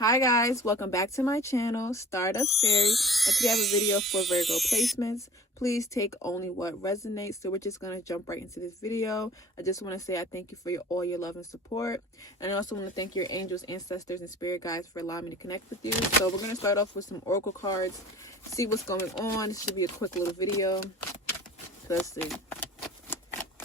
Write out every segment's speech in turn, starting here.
Hi guys, welcome back to my channel, Stardust Fairy, and today I have a video for Virgo placements. Please take only what resonates, so we're just going to jump right into this video. I just want to say I thank you for all your love and support, and I also want to thank your angels, ancestors, and spirit guides for allowing me to connect with you. So we're going to start off with some oracle cards, see what's going on. This should be a quick little video. Let's see.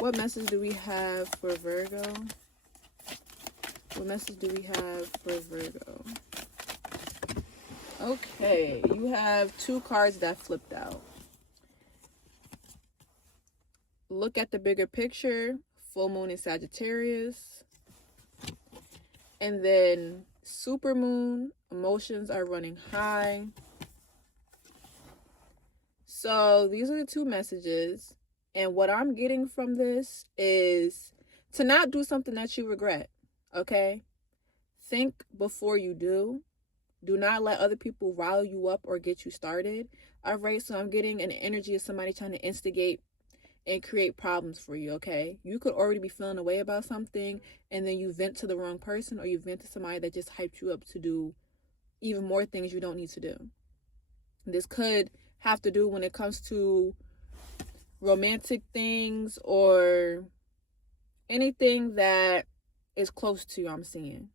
What message do we have for Virgo? What message do we have for Virgo? Okay, you have two cards that flipped out. Look at the bigger picture, full moon in Sagittarius. And then super moon, emotions are running high. So these are the two messages. And what I'm getting from this is to not do something that you regret. Okay? Think before you do. Do not let other people rile you up or get you started. All right, so I'm getting an energy of somebody trying to instigate and create problems for you, okay? You could already be feeling a way about something, and then you vent to the wrong person, or you vent to somebody that just hyped you up to do even more things you don't need to do. This could have to do when it comes to romantic things or anything that is close to you, I'm seeing.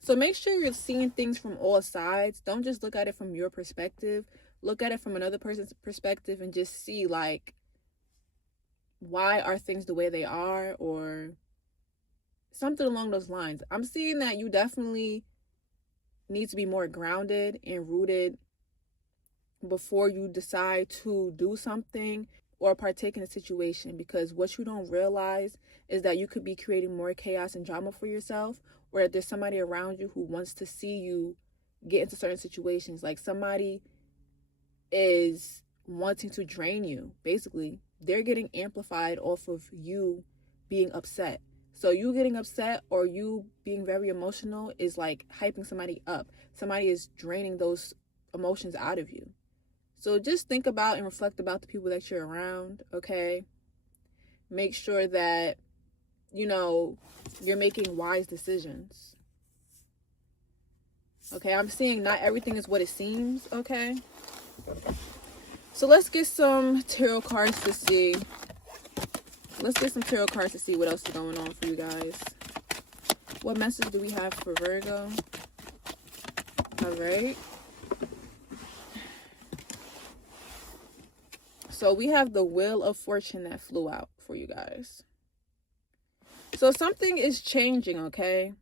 So make sure you're seeing things from all sides. Don't just look at it from your perspective. Look at it from another person's perspective and just see, like, why are things the way they are, or something along those lines. I'm seeing that you definitely need to be more grounded and rooted before you decide to do something or partake in a situation, because what you don't realize is that you could be creating more chaos and drama for yourself, or if there's somebody around you who wants to see you get into certain situations. Like, somebody is wanting to drain you. Basically, they're getting amplified off of you being upset. So you getting upset or you being very emotional is like hyping somebody up. Somebody is draining those emotions out of you. So just think about and reflect about the people that you're around, okay? Make sure that, you're making wise decisions. Okay, I'm seeing not everything is what it seems, okay? So let's get some tarot cards to see. Let's get some tarot cards to see what else is going on for you guys. What message do we have for Virgo? All right. So we have the Wheel of Fortune that flew out for you guys. So something is changing, okay?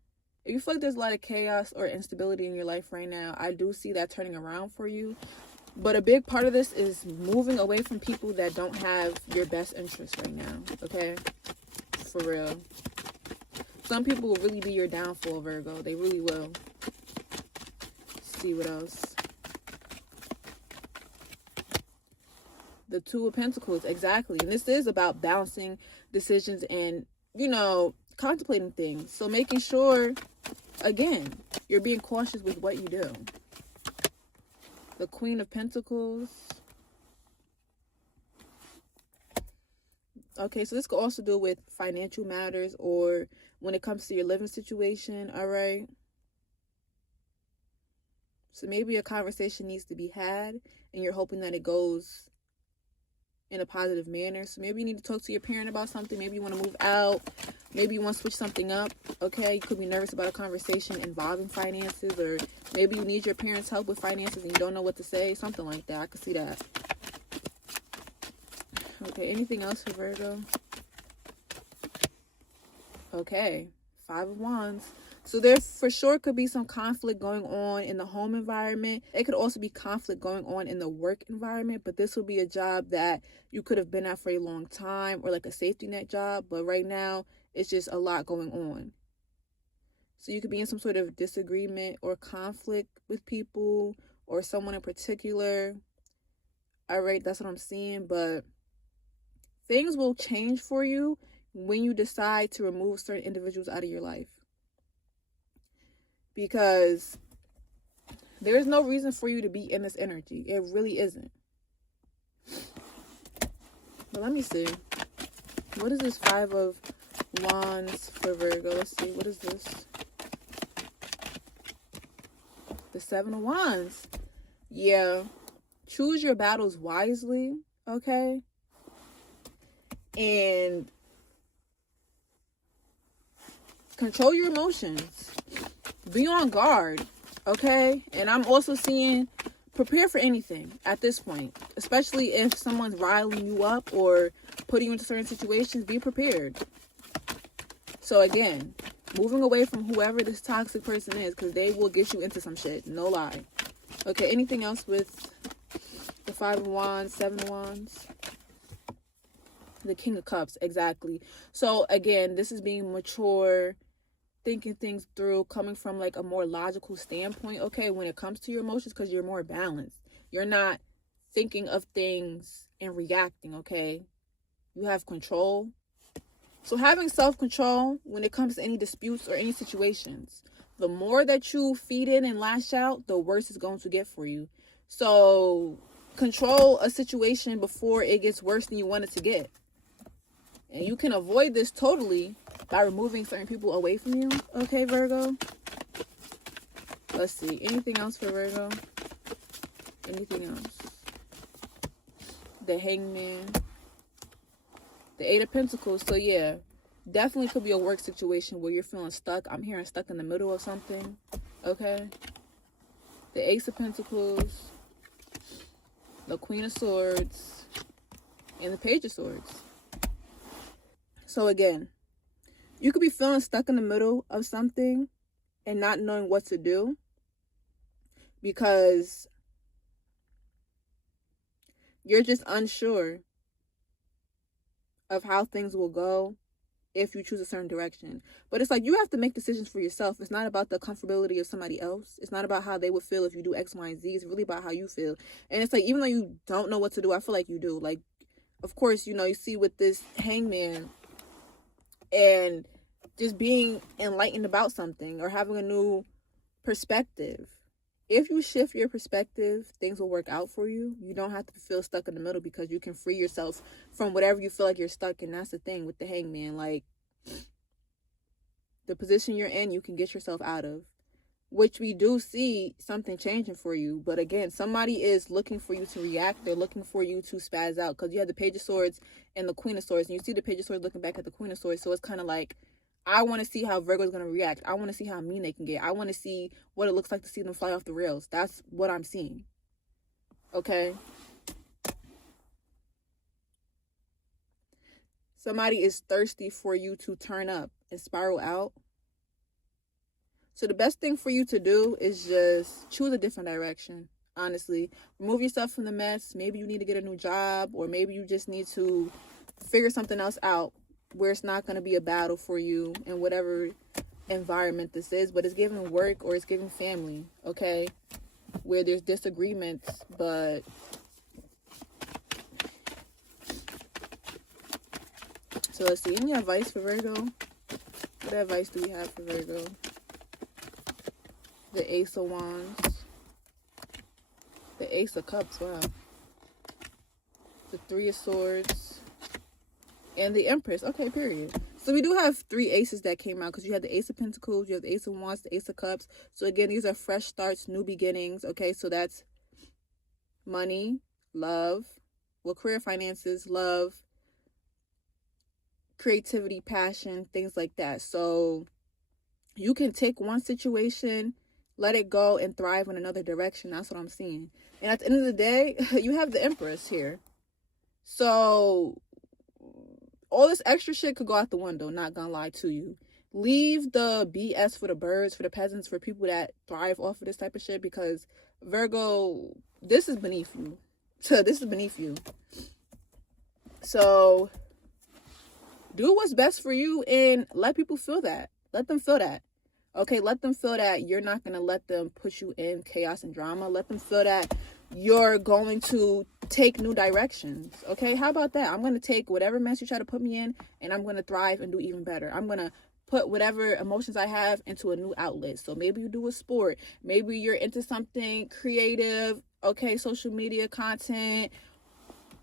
If you feel like there's a lot of chaos or instability in your life right now, I do see that turning around for you. But a big part of this is moving away from people that don't have your best interest right now, okay? For real. Some people will really be your downfall, Virgo. They really will. Let's see what else. The Two of Pentacles, exactly. And this is about balancing decisions and, contemplating things. So making sure, again, you're being cautious with what you do. The Queen of Pentacles. Okay, so this could also do with financial matters or when it comes to your living situation, all right? So maybe a conversation needs to be had and you're hoping that it goes in a positive manner. So maybe you need to talk to your parent about something. Maybe you want to move out. Maybe you want to switch something up. Okay, you could be nervous about a conversation involving finances, or maybe you need your parents' help with finances and you don't know what to say. Something like that. I could see that. Okay, anything else for Virgo? Okay, Five of Wands. So there for sure could be some conflict going on in the home environment. It could also be conflict going on in the work environment, but this would be a job that you could have been at for a long time, or like a safety net job. But right now, it's just a lot going on. So you could be in some sort of disagreement or conflict with people or someone in particular. All right, that's what I'm seeing. But things will change for you when you decide to remove certain individuals out of your life. Because there's no reason for you to be in this energy. It really isn't. But let me see. What is this Five of Wands for Virgo? Let's see. What is this? The Seven of Wands. Yeah. Choose your battles wisely, okay? And control your emotions. Be on guard, okay? And I'm also seeing prepare for anything at this point, especially if someone's riling you up or putting you into certain situations. Be prepared. So again, moving away from whoever this toxic person is, because they will get you into some shit. No lie. Okay, anything else with the Five of Wands, Seven of Wands? The King of Cups, exactly. So again, this is being mature, thinking things through, coming from like a more logical standpoint, okay, when it comes to your emotions, because you're more balanced. You're not thinking of things and reacting, okay? You have control. So having self-control when it comes to any disputes or any situations, the more that you feed in and lash out, the worse it's going to get for you. So control a situation before it gets worse than you want it to get. And you can avoid this totally by removing certain people away from you. Okay, Virgo? Let's see. Anything else for Virgo? Anything else? The Hangman. The Eight of Pentacles. So, yeah. Definitely could be a work situation where you're feeling stuck. I'm hearing stuck in the middle of something. Okay? The Ace of Pentacles. The Queen of Swords. And the Page of Swords. So again, you could be feeling stuck in the middle of something and not knowing what to do because you're just unsure of how things will go if you choose a certain direction. But it's like you have to make decisions for yourself. It's not about the comfortability of somebody else. It's not about how they would feel if you do X, Y, and Z. It's really about how you feel. And it's like, even though you don't know what to do, I feel like you do. Like, of course, you see with this Hangman, and just being enlightened about something or having a new perspective. If you shift your perspective, things will work out for you. You don't have to feel stuck in the middle because you can free yourself from whatever you feel like you're stuck in. That's the thing with the Hangman. Like, the position you're in, you can get yourself out of. Which we do see something changing for you. But again, somebody is looking for you to react. They're looking for you to spaz out. Because you have the Page of Swords and the Queen of Swords. And you see the Page of Swords looking back at the Queen of Swords. So it's kind of like, I want to see how Virgo's going to react. I want to see how mean they can get. I want to see what it looks like to see them fly off the rails. That's what I'm seeing. Okay? Somebody is thirsty for you to turn up and spiral out. So the best thing for you to do is just choose a different direction, honestly. Remove yourself from the mess. Maybe you need to get a new job, or maybe you just need to figure something else out where it's not going to be a battle for you in whatever environment this is. But it's giving work or it's giving family, okay, where there's disagreements. But so let's see. Any advice for Virgo? What advice do we have for Virgo? The Ace of Wands. The Ace of Cups, wow. The Three of Swords. And the Empress. Okay, period. So we do have three aces that came out because you have the Ace of Pentacles, you have the Ace of Wands, the Ace of Cups. So again, these are fresh starts, new beginnings. Okay, so that's money, love, well, career, finances, love, creativity, passion, things like that. So you can take one situation, let it go, and thrive in another direction. That's what I'm seeing. And at the end of the day, you have the Empress here. So all this extra shit could go out the window, not gonna lie to you. Leave the BS for the birds, for the peasants, for people that thrive off of this type of shit, because Virgo, this is beneath you. So this is beneath you. So do what's best for you and let people feel that. Let them feel that. Okay, let them feel that you're not going to let them push you in chaos and drama. Let them feel that you're going to take new directions. Okay, how about that? I'm going to take whatever mess you try to put me in, and I'm going to thrive and do even better. I'm going to put whatever emotions I have into a new outlet. So maybe you do a sport. Maybe you're into something creative. Okay, social media content.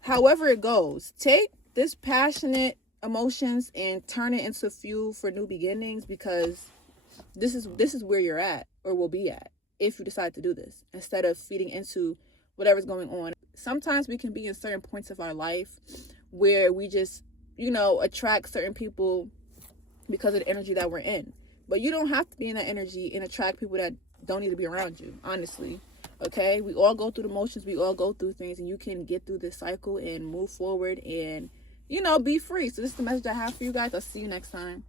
However it goes. Take this passionate emotions and turn it into fuel for new beginnings, because this is where you're at or will be at. if you decide to do this, instead of feeding into whatever's going on. Sometimes we can be in certain points of our life where we just, attract certain people because of the energy that we're in. But you don't have to be in that energy and attract people that don't need to be around you, honestly. Okay? We all go through the motions. We all go through things, and you can get through this cycle and move forward and, be free. So this is the message I have for you guys. I'll see you next time.